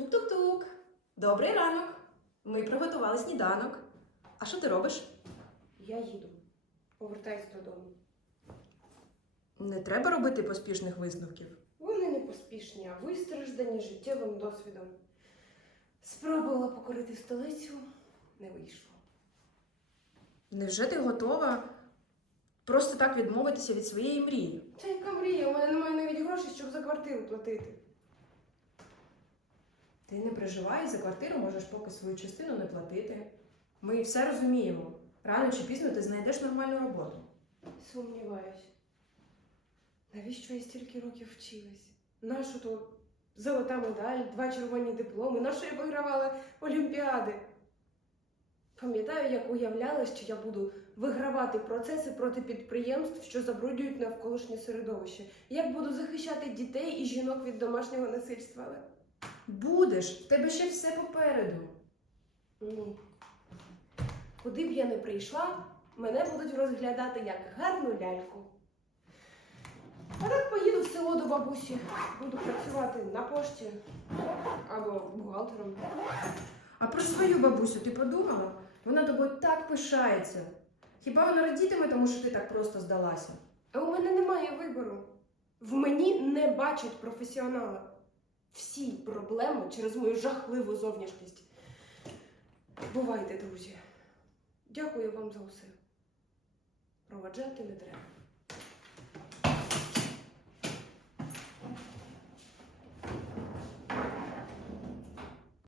Тук-тук-тук. Добрий ранок. Ми приготували сніданок. А що ти робиш? Я їду. Повертаюсь додому. Не треба робити поспішних висновків. Вони не поспішні, а вистраждані життєвим досвідом. Спробувала покорити столицю, не вийшло. Невже ти готова просто так відмовитися від своєї мрії? Та яка мрія? У мене немає навіть грошей, щоб за квартиру платити. Ти не переживай, за квартиру можеш поки свою частину не платити. Ми все розуміємо. Рано чи пізно ти знайдеш нормальну роботу. Сумніваюсь. Навіщо я стільки років вчилась? Нащо то золота медаль, два червоні дипломи, нащо я вигравала олімпіади? Пам'ятаю, як уявляла, що я буду вигравати процеси проти підприємств, що забруднюють навколишнє середовище. Як буду захищати дітей і жінок від домашнього насильства. Будеш, в тебе ще все попереду. ні. Куди б я не прийшла, мене будуть розглядати як гарну ляльку. А так поїду в село до бабусі, буду працювати на пошті або бухгалтером. А про свою бабусю ти подумала? Вона тобою так пишається. Хіба вона радітиме, тому що ти так просто здалася? А у мене немає вибору. В мені не бачать професіонала. Всі проблеми через мою жахливу зовнішність. Бувайте, друзі. Дякую вам за усе. Проваджати не треба.